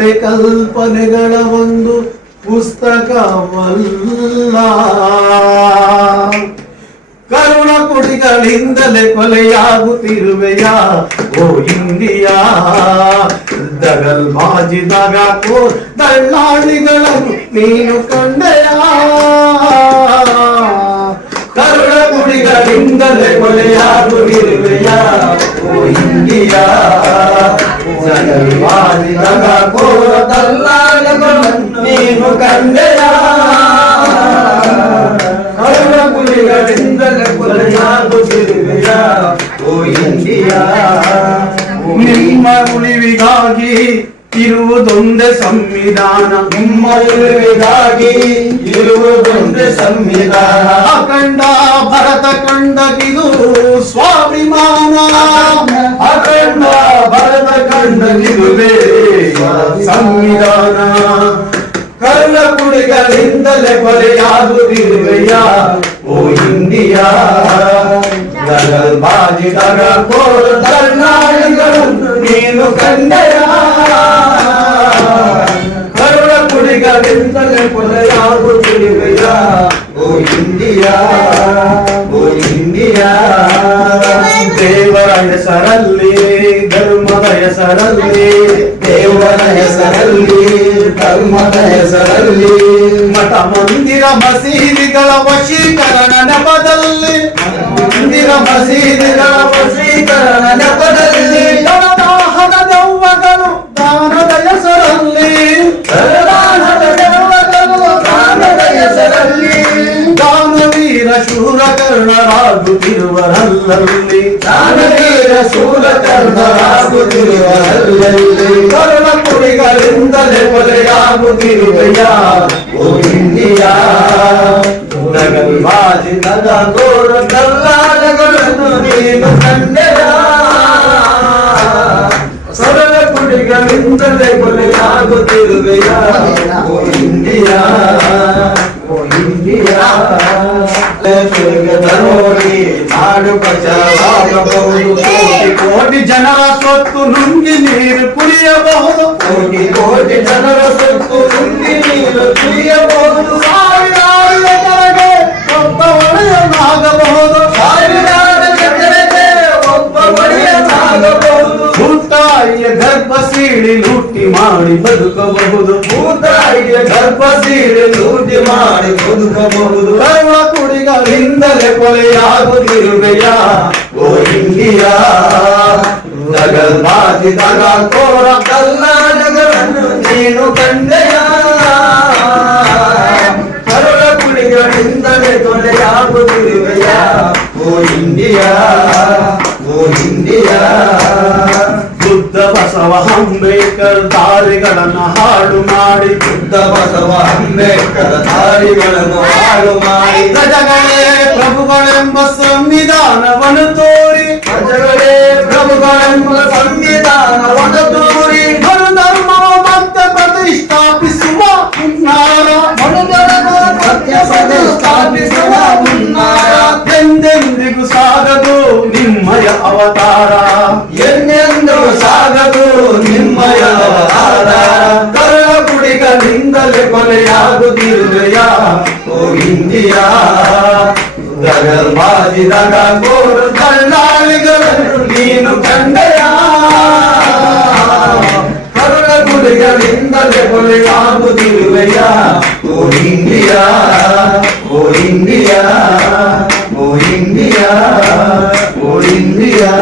ಕತೆ ಕಲ್ಪನೆಗಳ ಒಂದು ಪುಸ್ತಕವಲ್ಲ. ಕರುಣ ಕುಡಿಗಳಿಂದಲೇ ಕೊಲೆಯಾಗುತ್ತಿರುವೆಯ ಓ ಇಂಡಿಯಾ. ದಗಲ್ಬಾಜಿದಾಗ ದಳ್ಳಾಳಿಗಳನ್ನು ನೀನು ಕಂಡೆಯ. ಕರುಣ ಕುಡಿಗಳಿಂದಲೇ ಕೊಲೆಯಾಗುತ್ತಿರುವೆಯ ಓ ಇಂಡಿಯಾ. ದಗಲ್ಬಾಜಿದಾಗ ದಳ್ಳಾಳಿಗಳನ್ನು ನೀನು ಕಂಡೆಯ. ಕರುಣ ಕುಡಿಗಳಿಂದಲೇ ಕೊಲೆಯಾಗುತ್ತಿರುವೆಯ ಓ ಇಂಡಿಯಾ. ನಿಮ್ಮ ಉಳಿವಿಗಾಗಿ ಇರುವುದೊಂದೇ ಸಂವಿಧಾನ. ನಿಮ್ಮ ಉಳಿವಿಗಾಗಿ ಇರುವುದೊಂದೇ ಸಂವಿಧಾನ. ಅಖಂಡ ಭರತ ಕಂಡಗಿದು ಸ್ವಾಭಿಮಾನ. ಅಖಂಡ ಭರತ ಕಂಡಗಿದುವೇ ಸಂವಿಧಾನ. ಕರುಣ ಕುಡಿಗಳಿಂದಲೇ ಕೊಲೆಯಾಗುತ್ತಿರುವೆಯ ಓ ಇಂಡಿಯಾ. ದಗಲ್ಬಾಜಿದಾಗ ದಳ್ಳಾಳಿಗಳನ್ನು ನೀನು ಕಂಡೆಯ. ಕರುಣ ಕುಡಿಗಳಿಂದಲೇ ಕೊಲೆಯಾಗುತ್ತಿರುವೆಯ ಓ ಇಂಡಿಯಾ. ಓ ಇಂಡಿಯಾ. ದೇವರ ಹೆಸರಲ್ಲಿ ಧರ್ಮದ ಹೆಸರಲ್ಲಿ, ದೇವರ ಹೆಸರಲ್ಲಿ ಧರ್ಮದ ಹೆಸರಲ್ಲಿ, ಮಠ ಮಂದಿರ ಮಸೀದಿಗಳ ವಶೀಕರಣ ನೆಪದಲ್ಲಿ, ಮಂದಿರ ಮಸೀದಿಗಳ ವಶೀಕರಣ ನೆಪದಲ್ಲಿ, ದಾನದ ದೆವ್ವಗಳು ದಾನದ ಹೆಸರಲ್ಲಿ, ದಾನದ ದೆವ್ವಗಳು ದಾನದ ಹೆಸರಲ್ಲಿ, ದಾನವೀರ ಶೂರ ಕರ್ಣರಾಗುತ್ತಿರುವರಲ್ಲಲ್ಲಿ, ದಾನವೀರ ಶೂರ ಕರ್ಣರಾಗುತ್ತಿರುವರಲ್ಲಲ್ಲಿ, ಕರುಣ ಕುಡಿಗಳಿಂದಲೇ ಕೊಲೆಯಾಗುತ್ತಿರುವೆಯ ಓ ಇಂಡಿಯಾ. ದಗಲ್ಬಾಜಿದಾಗ ದಳ್ಳಾಳಿಗಳನ್ನು ನೀನು ಕಂಡೆಯ. ಕರುಣ ಕುಡಿಗಳಿಂದಲೇ ಕೊಲೆಯಾಗುತ್ತಿರುವೆಯ ಓ ಇಂಡಿಯಾ. ಓ ಇಂಡಿಯಾ. ನೋಡಿ ನಾಡು ಬಚಾವಾಗಬಹುದು. ಕೋಟಿ ಕೋಟಿ ಜನರ ಸ್ವತ್ತು ನುಂಗಿ ನೀರು ಕುಡಿಯಬಹುದು. ಕೋಟಿ ಕೋಟಿ ಜನರ ಸ್ವತ್ತು ನುಂಗಿ ನೀರು ಕುಡಿಯಬಹುದು. ಸಾವಿರಾರು ಎಕರೆಗೆ ಒಬ್ಬ ಒಡೆಯನಾಗಬಹುದು. ಸಾವಿರಾರು ಎಕರೆಗೆ ಒಬ್ಬ ಒಡೆಯನಾಗಬಹುದು. ಭೂತಾಯಿಯ ಗರ್ಭ ಸೀಳಿ ಲೂಟಿ ಮಾಡಿ ಬದುಕಬಹುದು. ಭೂತಾಯಿಯ ಗರ್ಭ ಸೀಳಿ ಲೂಟಿ ಮಾಡಿ ಬದುಕಬಹುದು. ಕರುಣ ಕುಡಿಗಳಿಂದಲೇ ಕೊಲೆಯಾಗುತ್ತಿರುವೆಯ ಓ ಇಂಡಿಯಾ. ದಗಲ್ಬಾಜಿದಾಗ ದಳ್ಳಾಳಿಗಳನ್ನು ನೀನು ಕಂಡೆಯ. ಕರುಣ ಕುಡಿಗಳಿಂದಲೇ ಕೊಲೆಯಾಗುತ್ತಿರುವೆಯ ಓ ಇಂಡಿಯಾ. ಓ ಇಂಡಿಯಾ. ಬುದ್ಧ ಬಸವ ಅಂಬೇಡ್ಕರ್ ದಾರಿಗಳನ್ನು ಹಾಳು ಮಾಡಿ, ಬುದ್ಧ ಬಸವ ಅಂಬೇಡ್ಕರ್ ದಾರಿಗಳನ್ನು ಹಾಳು ಮಾಡಿ, ಪ್ರಜೆಗಳೇ ಪ್ರಭುಗಳೆಂಬ ಸಂವಿಧಾನವನ್ನು ತೋರಿ, ಪ್ರಜೆಗಳೇ ಪ್ರಭುಗಳೆಂಬ ಸಂವಿಧಾನವನ್ನು ತೋರಿ, ಮನುಧರ್ಮವ ಮತ್ತೆ ಪ್ರತಿಷ್ಠಾಪಿಸುವ ಹುನ್ನಾರ, ಮನುಧರ್ಮವ ಮತ್ತೆ ಪ್ರತಿಷ್ಠಾಪಿಸುವ ಹುನ್ನಾರ. ಎಂದೆಂದಿಗೂ ಸಾಗದು ನಿಮ್ಮಯ ಅವತಾರ, ಎಂದೆಂದಿಗೂ ಸಾಗದು ನಿಮ್ಮಯ ಅವತಾರ. ಕರುಣ ಕುಡಿಗಳಿಂದಲೇ ಕೊಲೆಯಾಗುತ್ತಿರುವೆಯ ಓ ಇಂಡಿಯಾ. ದಗಲ್ಬಾಜಿದಾಗ ದಳ್ಳಾಳಿಗಳನ್ನು ನೀನು ಕಂಡೆಯ. ಕರುಣ ಕುಡಿಗಳಿಂದಲೇ ಕೊಲೆಯಾಗುತ್ತಿರುವೆಯ ಓ ಇಂಡಿಯಾ. ಓ ಇಂಡಿಯಾ. ಓ ಇಂಡಿಯಾ. ಓ ಇಂಡಿಯಾ.